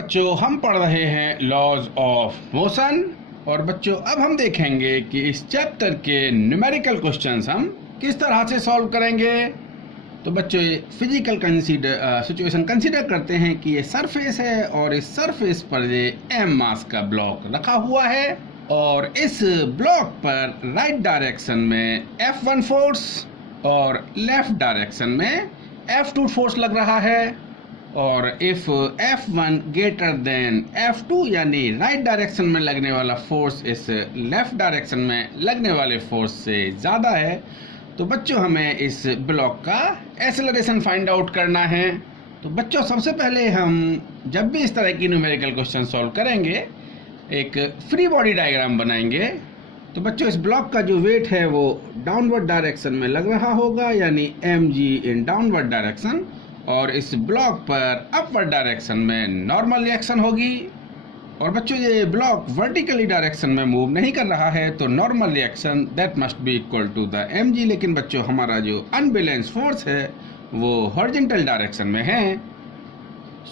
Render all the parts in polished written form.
बच्चों हम पढ़ रहे हैं लॉज ऑफ मोशन। और बच्चों अब हम देखेंगे कि इस चैप्टर के न्यूमेरिकल क्वेश्चंस हम किस तरह से सॉल्व करेंगे। तो बच्चों ये फिजिकल सिचुएशन कंसीडर करते हैं कि ये सरफेस है और इस सरफेस पर ये m मास का ब्लॉक रखा हुआ है और इस ब्लॉक पर राइट डायरेक्शन में F1 फोर्स और लेफ्ट डायरेक्शन में F2 फोर्स लग रहा है। और if F1 greater than F2 यानी राइट डायरेक्शन में लगने वाला फोर्स इस लेफ्ट डायरेक्शन में लगने वाले फोर्स से ज़्यादा है तो बच्चों हमें इस ब्लॉक का एक्सेलरेशन फाइंड आउट करना है। तो बच्चों सबसे पहले हम जब भी इस तरह की न्यूमेरिकल क्वेश्चन सॉल्व करेंगे एक फ्री बॉडी डायग्राम बनाएंगे। तो बच्चों इस ब्लॉक का जो वेट है वो डाउनवर्ड डायरेक्शन में लग रहा होगा यानी mg इन डाउनवर्ड डायरेक्शन और इस ब्लॉक पर अपवर्ड डायरेक्शन में नॉर्मल रिएक्शन होगी। और बच्चों ये ब्लॉक वर्टिकली डायरेक्शन में मूव नहीं कर रहा है तो normal reaction that must be equal to the mg। लेकिन बच्चों हमारा जो अनबैलेंस फोर्स है वो हॉरिजॉन्टल डायरेक्शन में है।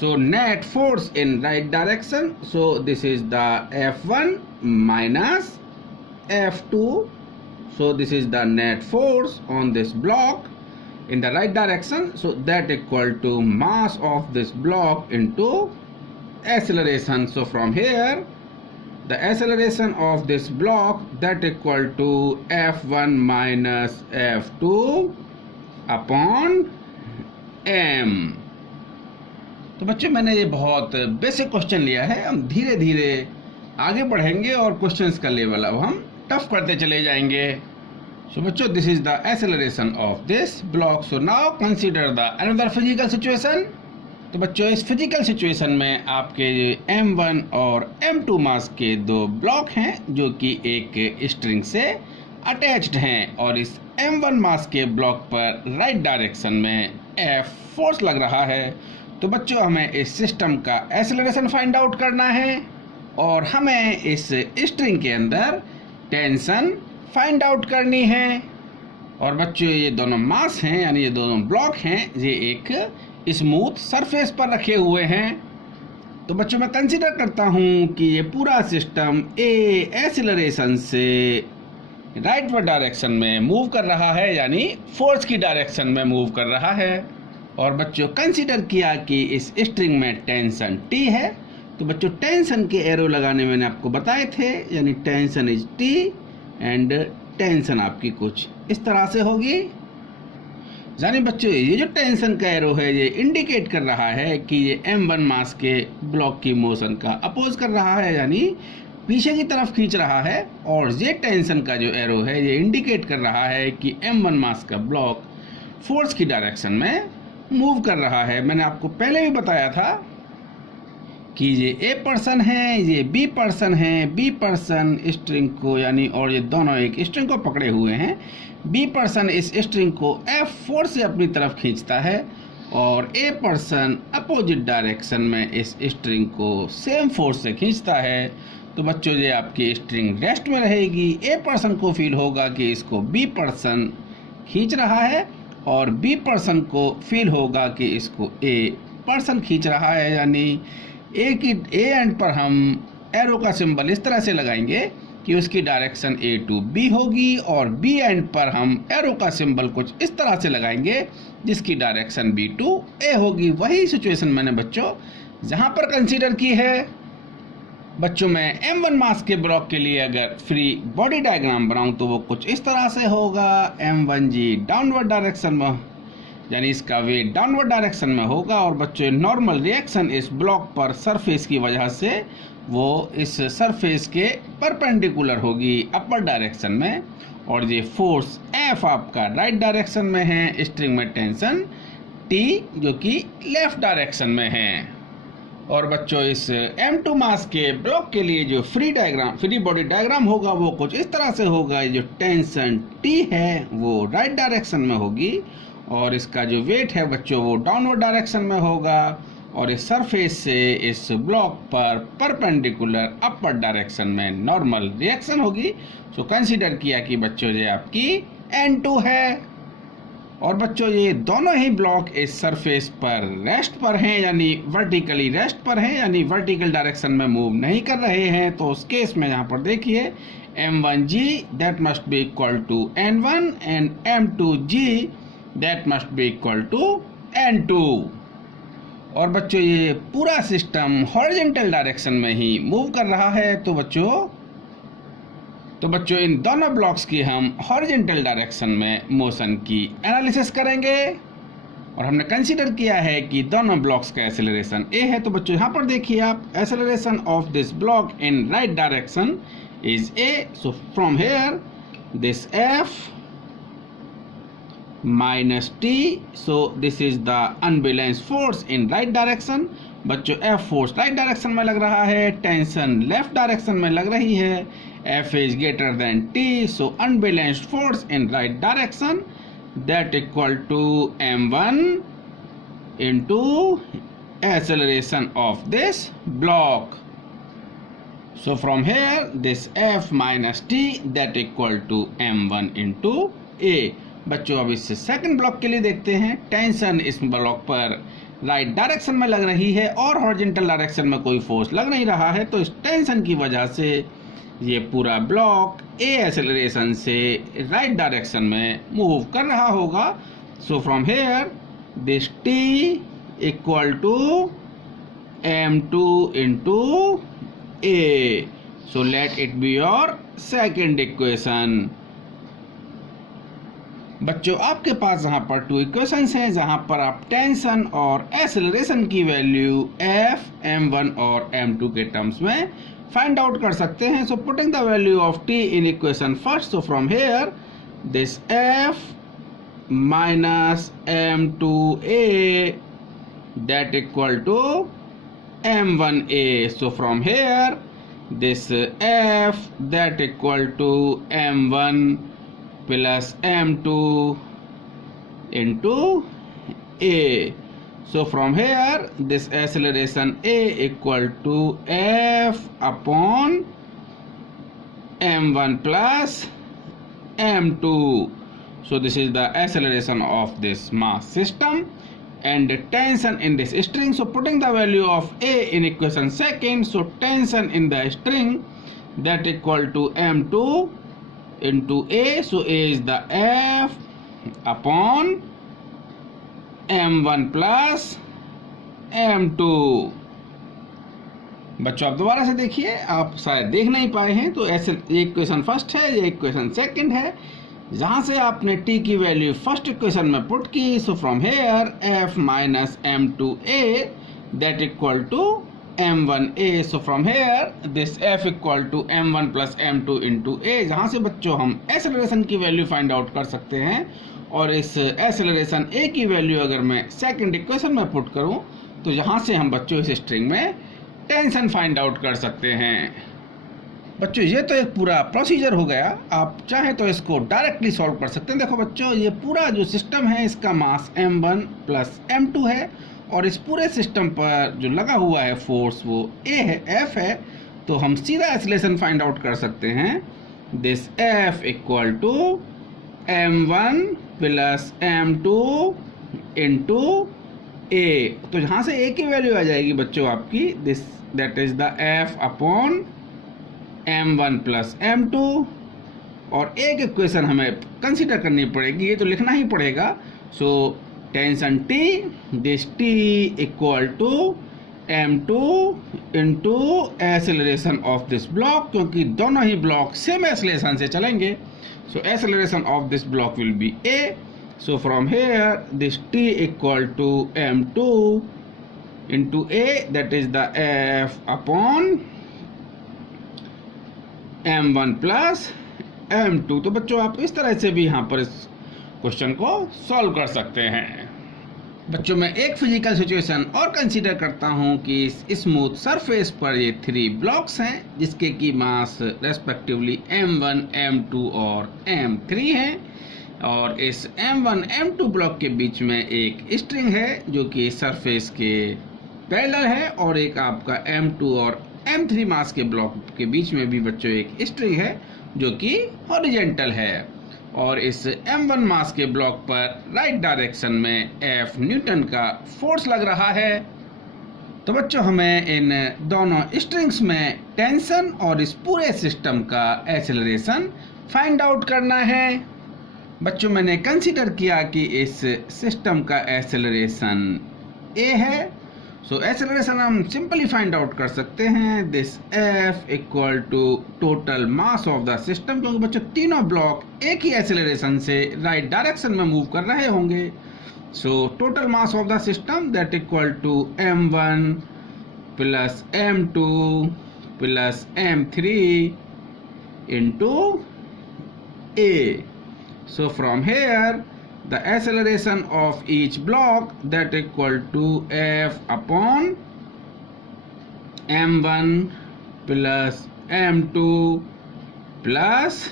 So net force in right direction so this is the F1 minus F2। so this is the net force on this block in the right direction, so that equal to mass of this block into acceleration. So from here the acceleration of this block that equal to F1 minus F2 upon m। तो बच्चों मैंने ये बहुत basic question लिया है, हम धीरे धीरे आगे बढ़ेंगे और क्वेश्चंस का लेवल अब हम टफ करते चले जाएंगे। सो बच्चों this is the acceleration of this block. So now consider the another physical situation. तो बच्चों इस फिजिकल सिचुएशन में आपके m1 और m2 मास के दो ब्लॉक हैं जो कि एक स्ट्रिंग से अटैच्ड हैं और इस m1 मास के ब्लॉक पर राइट डायरेक्शन में F फोर्स लग रहा है। तो बच्चों हमें इस सिस्टम का एक्सेलरेशन फाइंड आउट करना है और हमें इस स्ट्रिंग के अंदर टेंशन फाइंड आउट करनी है। और बच्चों ये दोनों मास हैं यानी ये दोनों ब्लॉक हैं ये एक स्मूथ सरफेस पर रखे हुए हैं। तो बच्चों मैं कंसीडर करता हूँ कि ये पूरा सिस्टम एक्सेलरेशन से राइटवर्ड डायरेक्शन में मूव कर रहा है यानी फोर्स की डायरेक्शन में मूव कर रहा है। और बच्चों कंसीडर किया कि इस स्ट्रिंग में टेंशन T है। तो बच्चों टेंशन के एरो लगाने मैंने आपको बताए थे यानी tension is T and tension आपकी कुछ इस तरह से होगी। यानी बच्चों ये जो टेंशन का एरो है ये इंडिकेट कर रहा है कि ये m1 मास के ब्लॉक की मोशन का अपोज कर रहा है यानी पीछे की तरफ खींच रहा है। और ये टेंशन का जो एरो है ये इंडिकेट कर रहा है कि m1 मास का ब्लॉक फोर्स की डायरेक्शन में मूव कर रहा है। मैंने आपको पहले भी बताया था कि ये A पर्सन है ये B पर्सन है। B पर्सन स्ट्रिंग को यानी और ये दोनों एक स्ट्रिंग को पकड़े हुए हैं। B पर्सन इस स्ट्रिंग को F4 से अपनी तरफ खींचता है और A पर्सन अपोजिट डायरेक्शन में इस स्ट्रिंग को सेम फोर्स से खींचता है। तो बच्चों ये आपकी स्ट्रिंग रेस्ट में रहेगी। A पर्सन को फील होगा कि इसको B पर्सन खींच रहा है और B पर्सन को फील होगा कि इसको A पर्सन खींच रहा है। यानी ए एंड पर हम एरो का सिंबल इस तरह से लगाएंगे कि उसकी डायरेक्शन A टू B होगी और B एंड पर हम एरो का सिंबल कुछ इस तरह से लगाएंगे जिसकी डायरेक्शन B टू A होगी। वही सिचुएशन मैंने बच्चों जहां पर कंसीडर की है। बच्चों मैं m1 मास के ब्लॉक के लिए अगर फ्री बॉडी डायग्राम बनाऊं तो वो कुछ इस तरह से होगा। m1g डाउनवर्ड डायरेक्शन में यानी इसका वेट डाउनवर्ड डायरेक्शन में होगा और बच्चों नॉर्मल रिएक्शन इस ब्लॉक पर सरफेस की वजह से वो इस सरफेस के परपेंडिकुलर होगी अपर डायरेक्शन में। और ये फोर्स F आपका राइट डायरेक्शन में है, स्ट्रिंग में टेंशन T जो कि लेफ्ट डायरेक्शन में है। और बच्चों इस m2 मास के ब्लॉक के लिए जो फ्री बॉडी डायग्राम होगा वो कुछ इस तरह से होगा। जो टेंशन T है वो राइट डायरेक्शन में होगी और इसका जो वेट है बच्चों वो डाउनवर्ड डायरेक्शन में होगा और इस सरफेस से इस ब्लॉक पर परपेंडिकुलर अपर डायरेक्शन में नॉर्मल रिएक्शन होगी। सो कंसीडर किया कि बच्चों ये आपकी N2 है और बच्चों ये दोनों ही ब्लॉक इस सरफेस पर रेस्ट पर हैं, यानी वर्टिकली रेस्ट पर हैं, यानी वर्टिकल डायरेक्शन में मूव नहीं कर रहे हैं। तो उस केस में यहाँ पर देखिए m1g that must be equal to n1 and m2g that must be equal to n2। और बच्चों ये पूरा सिस्टम हॉरिजॉन्टल डायरेक्शन में ही मूव कर रहा है। तो बच्चों इन दोनों ब्लॉक्स की हम हॉरिजॉन्टल डायरेक्शन में मोशन की एनालिसिस करेंगे और हमने कंसीडर किया है कि दोनों ब्लॉक्स का एक्सेलरेशन a है। तो बच्चों यहाँ पर देखिए आप, acceleration of this block in right direction is a। So from here this f minus t, so this is the unbalanced force in right direction। बच्चों F फोर्स राइट डायरेक्शन में लग रहा है, टेंशन लेफ्ट डायरेक्शन में लग रही है। F is greater than T, so unbalanced force in right direction that equal to m1 into acceleration of this block। So from here this F minus T that equal to m1 into A। बच्चों अब इस second block के लिए देखते हैं। Tension इस block पर right direction में लग रही है और हॉरिजॉन्टल डायरेक्शन में कोई फोर्स लग नहीं रहा है। तो इस टेंशन की वजह से ये पूरा ब्लॉक ए एक्सेलरेशन से राइट डायरेक्शन में मूव कर रहा होगा। So from here this T equal to m2 into a. So let it be your second equation. बच्चों आपके पास यहाँ पर टू इक्वेशंस हैं जहाँ पर आप टेंशन और एक्सेलरेशन की वैल्यू f, m1 और m2 के टर्म्स में फाइंड आउट कर सकते हैं। So putting the value of t in equation first, so from here this f minus m2a that equal to m1a। So from here this f that equal to m1 plus m2 into a। So from here this acceleration a equal to f upon m1 plus m2। So this is the acceleration of this mass system and the tension in this string। So putting the value of a in equation second, so tension in the string that equal to m2 into a। So a is the f upon m1 plus m2। बच्चों आप दोबारा से देखिए, आप शायद देख नहीं पाए हैं। तो ऐसे ये इक्वेशन फर्स्ट है, ये इक्वेशन सेकंड है। जहां से आपने t की वैल्यू फर्स्ट इक्वेशन में पुट की, so from here f minus m2a that equal to m1a। so from here this f equal to m1 plus m2 into a। जहाँ से बच्चों हम एक्सेलरेशन की वैल्यू फाइंड आउट कर सकते हैं और इस एक्सेलरेशन a की वैल्यू अगर मैं सेकंड इक्वेशन में पुट करूँ तो यहाँ से हम बच्चों इस स्ट्रिंग में टेंशन फाइंड आउट कर सकते हैं। बच्चों ये तो एक पूरा प्रोसीजर हो गया, आप चाहे तो इसको डायरेक्टली सॉल्व कर सकते हैं। देखो बच्चों ये पूरा जो सिस्टम है इसका मास m1 प्लस m2 है और इस पूरे सिस्टम पर जो लगा हुआ है फोर्स वो a है, f है। तो हम सीधा एक्सेलरेशन फाइंड आउट कर सकते हैं। This f equal to m1 plus m2 into a। तो यहाँ से a की वैल्यू आ जाएगी बच्चों आपकी this that is the f upon m1 plus m2 और एक इक्वेशन हमें कंसीडर करनी पड़ेगी, ये तो लिखना ही पड़ेगा। So tension t this t equal to m2 into acceleration of this block, क्योंकि दोनों ही ब्लॉक सेम एक्सेलरेशन से चलेंगे। So acceleration of this block will be a। So from here this t equal to m2 into a that is the f upon m1 plus m2। तो बच्चों आप इस तरह से भी यहाँ पर इस क्वेश्चन को सॉल्व कर सकते हैं। बच्चों मैं एक फिजिकल सिचुएशन और कंसीडर करता हूँ कि इस स्मूथ सरफेस पर ये 3 ब्लॉक्स हैं जिसके की मास रेस्पेक्टिवली m1, m2 और m3 हैं और इस m1, m2 ब्लॉक के बीच में एक स्ट्रिंग है जो कि सरफेस के पैरेलल है और एक आपका m2 और m3 मास के ब्लॉक के बीच में भी बच्चों एक स्ट्रिंग है जो कि हॉरिजॉन्टल है। और इस m1 मास के ब्लॉक पर राइट डायरेक्शन में F न्यूटन का फोर्स लग रहा है। तो बच्चों हमें इन दोनों स्ट्रिंग्स में टेंशन और इस पूरे सिस्टम का एक्सेलरेशन फाइंड आउट करना है। बच्चों मैंने कंसीडर किया कि इस सिस्टम का एक्सेलरेशन a है। सो एक्सेलरेशन हम सिंपली फाइंड आउट कर सकते हैं, this F equal to total mass of the system, क्योंकि बच्चों तीनों ब्लॉक एक ही एक्सेलरेशन से राइट डायरेक्शन में मूव कर रहे होंगे। So total mass of the system that equal to m1 plus m2 plus m3 into a. So from here the acceleration of each block that equal to f upon m1 plus m2 plus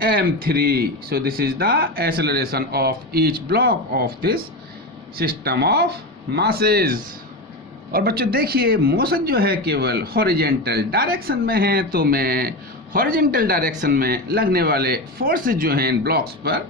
m3. So this is the acceleration of each block of this system of masses. और बच्चों देखिए motion जो है केवल horizontal direction में है, तो मैं हॉरिजेंटल डायरेक्शन में लगने वाले फोर्सेस जो हैं इन ब्लॉक्स पर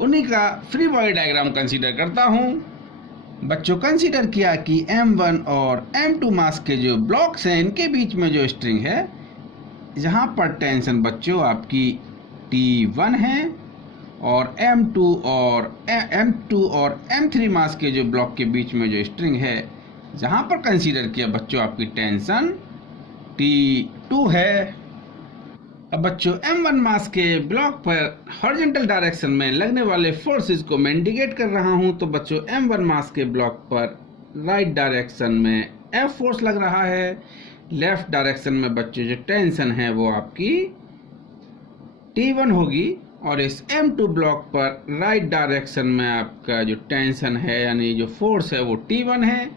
उन्हीं का फ्री बॉडी डायग्राम कंसीडर करता हूं। बच्चों कंसीडर किया कि m1 और m2 मास के जो ब्लॉक्स हैं इनके बीच में जो स्ट्रिंग है, जहां पर टेंशन बच्चों आपकी T1 है और M2 और M3 मास के जो ब्लॉक के बीच में जो स्ट्रिंग है, जहां पर कंसीडर किया बच्चों आपकी टेंशन T2 है। अब बच्चों M1 मास के ब्लॉक पर हॉरिजॉन्टल डायरेक्शन में लगने वाले फोर्सेस को मैं इंडिकेट कर रहा हूं। तो बच्चों M1 मास के ब्लॉक पर राइट डायरेक्शन में F फोर्स लग रहा है, लेफ्ट डायरेक्शन में बच्चों जो टेंशन है वो आपकी T1 होगी, और इस M2 ब्लॉक पर राइट डायरेक्शन में आपका जो टेंशन है यानी जो फोर्स है वो T1 है।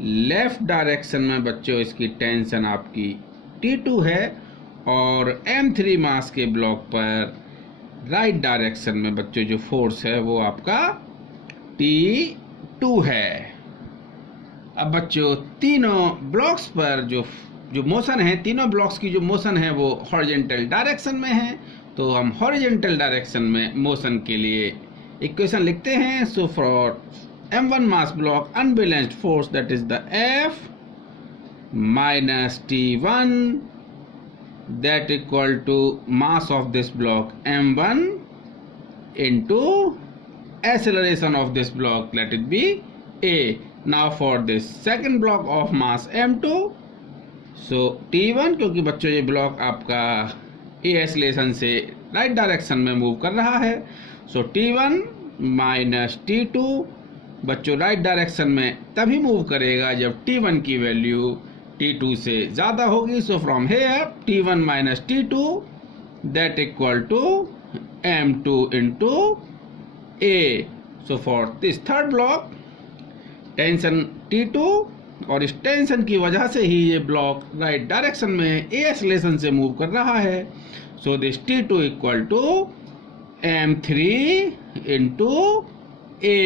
लेफ्ट डायरेक्शन में बच्चों इसकी टेंशन आपकी T2 है, और M3 मास के ब्लॉक पर राइट डायरेक्शन में बच्चों जो फोर्स है वो आपका T2 है। अब बच्चों तीनों ब्लॉक्स पर जो मोशन है, तीनों ब्लॉक्स की जो मोशन है वो हॉरिजॉन्टल डायरेक्शन में है, तो हम हॉरिजॉन्टल डायरेक्शन में मोशन के लिए इक्वेशन लिखते हैं। So for m1 mass block unbalanced force that is the F minus T1 that equal to mass of this block m1 into acceleration of this block, let it be a. Now for this second block of mass m2, so T1 क्योंकि बच्चों ये block आपका ए acceleration से right direction में move कर रहा है, सो T1 minus T2 बच्चों राइट डायरेक्शन में तभी मूव करेगा जब T1 की वैल्यू T2 से ज़्यादा होगी। So from here T1 minus T2 that equal to M2 into A. So for this third block tension T2, और इस टेंशन की वजह से ही ये ब्लॉक राइट डायरेक्शन में ए एक्सेलरेशन से मूव कर रहा है। So this T2 equal to M3 into A.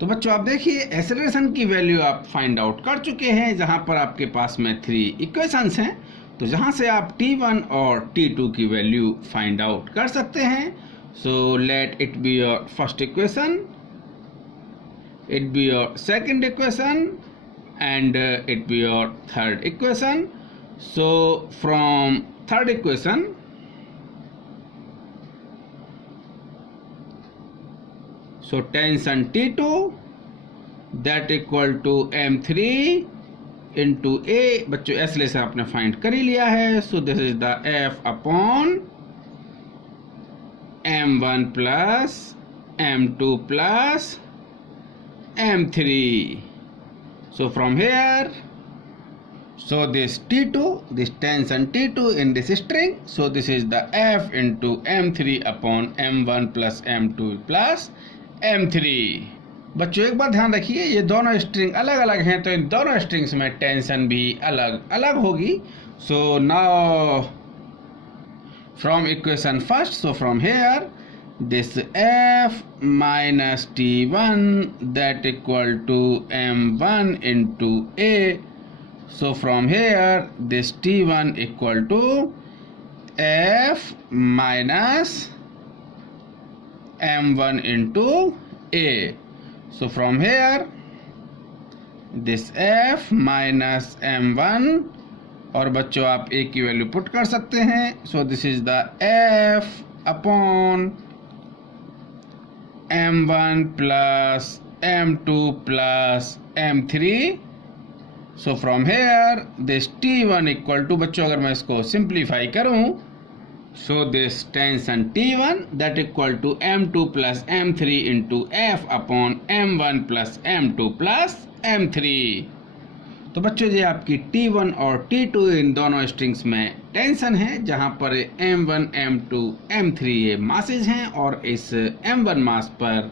तो बच्चों आप देखिए एक्सेलरेशन की वैल्यू आप फाइंड आउट कर चुके हैं, जहां पर आपके पास में 3 इक्वेशंस हैं, तो जहां से आप T1 और T2 की वैल्यू फाइंड आउट कर सकते हैं। सो let it be your first equation, it be your second equation, and it be your third equation. So from third equation, so tension T2 that equal to M3 into A, बच्चों acceleration आपने find कर ही लिया है। So this is the F upon M1 plus M2 plus M3. So from here, so this T2, this tension T2 in this string, so this is the F into M3 upon M1 plus M2 plus M3. बच्चों एक बात ध्यान रखिए, ये दोनों string अलग अलग हैं, तो इन दोनों स्ट्रिंग्स में टेंशन भी अलग अलग होगी। So now from equation first, so from hair this F minus T1 that equal to M1 into A. So from here this T1 equal to F minus m1 into a. So from here this F minus m1, और बच्चों आप a की value put कर सकते हैं. So this is the F upon m1 plus m2 plus m3. So from here this T1 equal to, बच्चों अगर मैं इसको सिंप्लीफाई करूं, so this tension T1 that equal to m2 plus m3 into F upon m1 plus m2 plus m3. तो बच्चों ये आपकी T1 और T2 इन दोनों स्ट्रिंग्स में टेंशन है, जहां पर m1 m2 m3 ये मासेज हैं, और इस m1 मास पर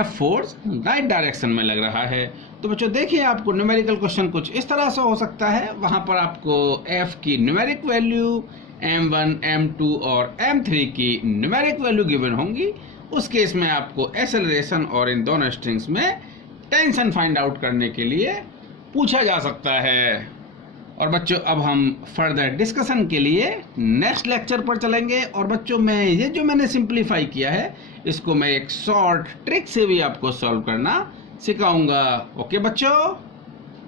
F फोर्स राइट डायरेक्शन में लग रहा है. तो बच्चों देखिए, आपको न्यूमेरिकल क्वेश्चन कुछ इस तरह से हो सकता है. वहां पर आपको F की न्यूमेरिक वैल्यू, m1 m2 और m3 की न्यूमेरिक वैल्यू गिवन होंगी. उस केस में आपको एक्सेलरेशन और इन दोनों स्ट्रिंग्स में टेंशन फाइंड आउट करने के लिए पूछा जा सकता है. और बच्चों अब हम फर्दर डिस्कशन के लिए नेक्स्ट लेक्चर पर चलेंगे. और बच्चों मैं ये जो मैंने सिंप्लीफाई किया है, इसको मैं एक शॉर्ट ट्रिक से भी आपको सॉल्व करना सिखाऊंगा. ओके बच्चों.